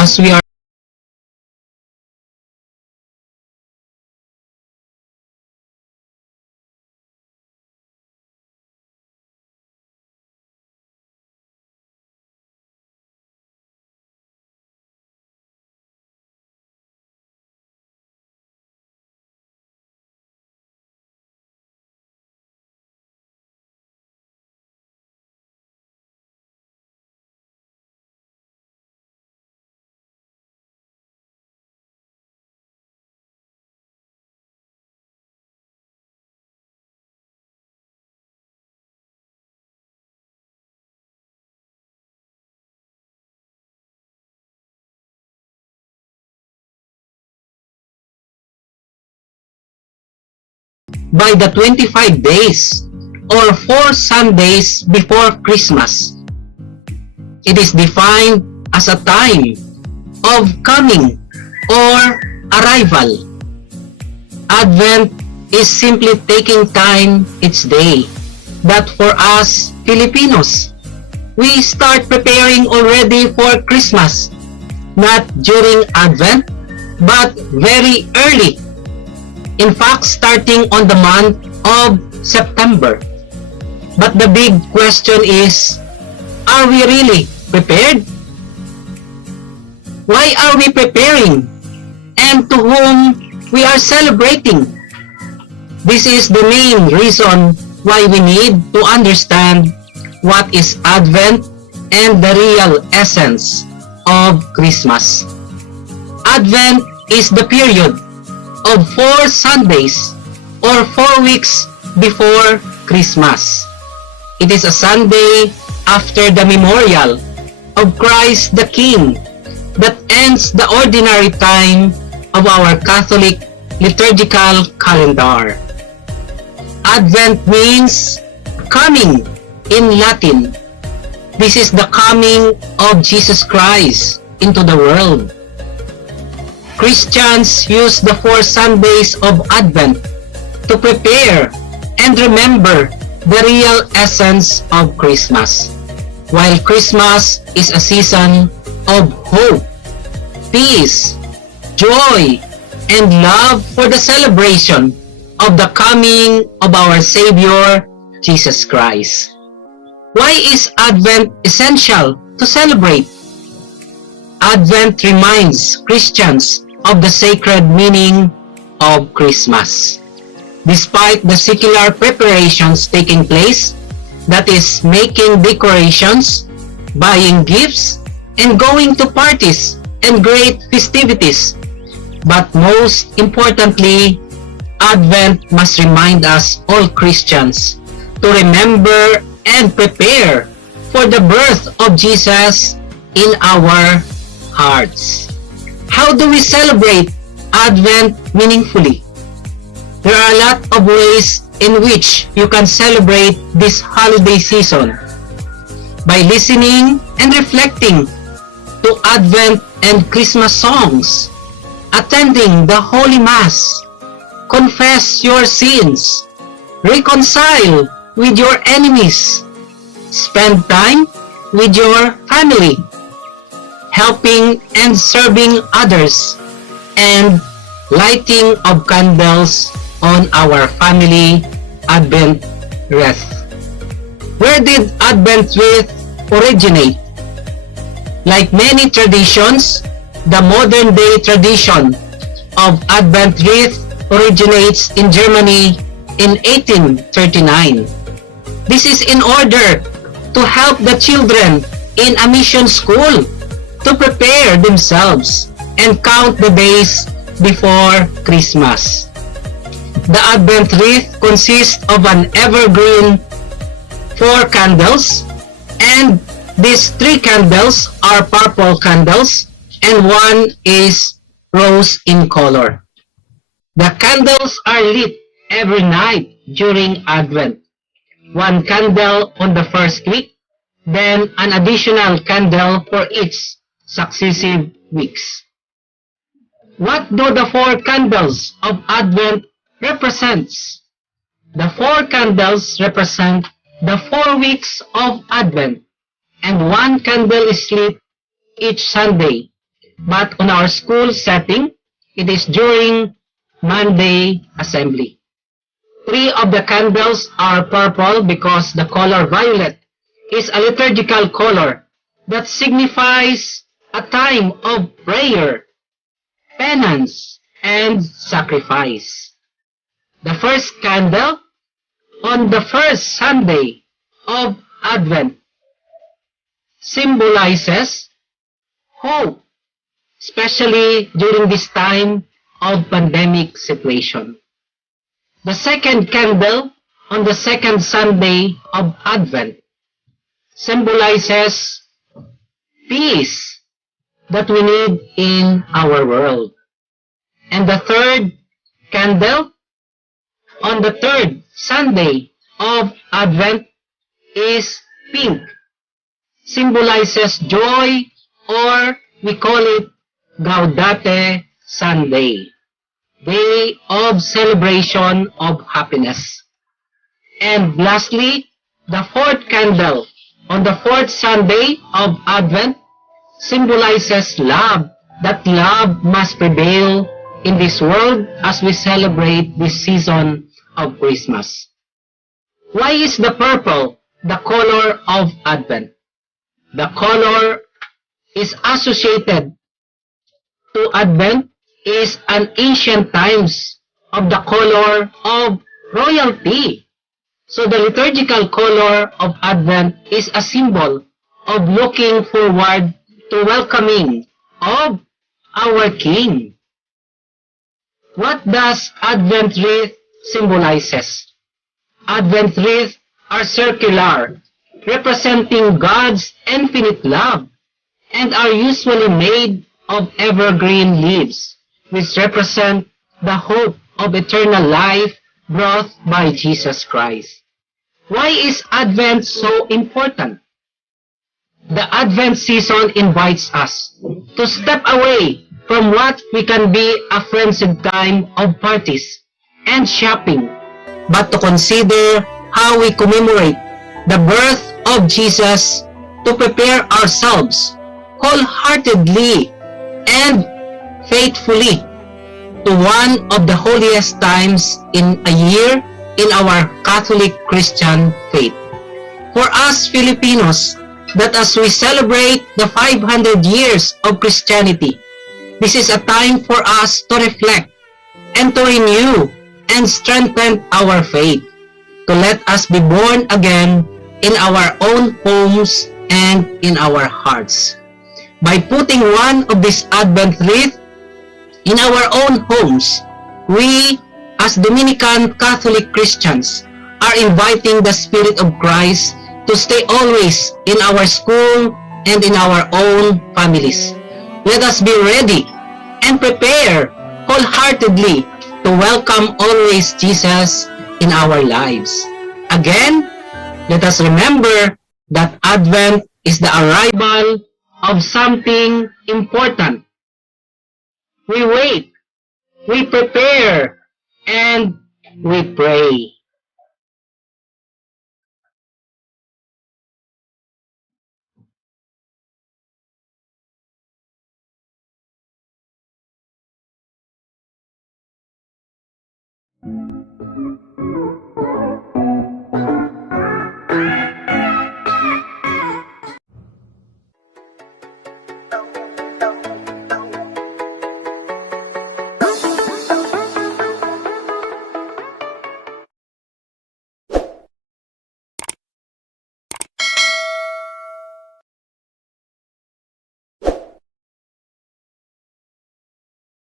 as we are by the 25 days or 4 Sundays before Christmas. It is defined as a time of coming or arrival. Advent is simply taking time each day. But for us Filipinos, we start preparing already for Christmas, not during Advent, but very early. In fact, starting on the month of September. But the big question is, are we really prepared? Why are we preparing? And to whom we are celebrating? This is the main reason why we need to understand what is Advent and the real essence of Christmas. Advent is the period of 4 Sundays or 4 weeks before Christmas. It is a Sunday after the memorial of Christ the King that ends the ordinary time of our Catholic liturgical calendar. Advent means coming in Latin. This is the coming of Jesus Christ into the world. Christians use the 4 Sundays of Advent to prepare and remember the real essence of Christmas. While Christmas is a season of hope, peace, joy, and love for the celebration of the coming of our Savior, Jesus Christ. Why is Advent essential to celebrate? Advent reminds Christians of the sacred meaning of Christmas. Despite the secular preparations taking place, that is, making decorations, buying gifts, and going to parties and great festivities, but most importantly, Advent must remind us, all Christians, to remember and prepare for the birth of Jesus in our hearts. How do we celebrate Advent meaningfully? There are a lot of ways in which you can celebrate this holiday season. By listening and reflecting to Advent and Christmas songs, attending the Holy Mass, confess your sins, reconcile with your enemies, spend time with your family, helping and serving others, and lighting of candles on our family Advent wreath. Where did Advent wreath originate? Like many traditions, the modern day tradition of Advent wreath originates in Germany in 1839. This is in order to help the children in a mission school to prepare themselves and count the days before Christmas. The Advent wreath consists of an evergreen 4 candles, and these 3 candles are purple candles and 1 is rose in color. The candles are lit every night during Advent. 1 candle on the first week, then an additional candle for each successive weeks. What do the 4 candles of Advent represents? The 4 candles represent the 4 weeks of Advent, and 1 candle is lit each Sunday But on our school setting, it is during Monday assembly. 3 of the candles are purple because the color violet is a liturgical color that signifies a time of prayer, penance, and sacrifice. The first candle on the first Sunday of Advent symbolizes hope, especially during this time of pandemic situation. The second candle on the second Sunday of Advent symbolizes peace that we need in our world. And the third candle on the third Sunday of Advent is pink, symbolizes joy, or we call it Gaudete Sunday, day of celebration of happiness. And lastly, the fourth candle on the fourth Sunday of Advent symbolizes love, that love must prevail in this world as we celebrate this season of Christmas. Why is the purple the color of Advent? The color is associated to Advent is an ancient times of the color of royalty. So the liturgical color of Advent is a symbol of looking forward to welcoming of our King. What does Advent wreath symbolizes? Advent wreaths are circular, representing God's infinite love, and are usually made of evergreen leaves, which represent the hope of eternal life brought by Jesus Christ. Why is Advent so important? The Advent season invites us to step away from what we can be a frenzied time of parties and shopping, but to consider how we commemorate the birth of Jesus, to prepare ourselves wholeheartedly and faithfully to one of the holiest times in a year in our Catholic Christian faith. For us Filipinos, that as we celebrate the 500 years of Christianity, this is a time for us to reflect and to renew and strengthen our faith, to let us be born again in our own homes and in our hearts. By putting one of these Advent wreath in our own homes, we, as Dominican Catholic Christians, are inviting the Spirit of Christ to stay always in our school and in our own families. Let us be ready and prepare wholeheartedly to welcome always Jesus in our lives. Again, let us remember that Advent is the arrival of something important. We wait, we prepare, and we pray.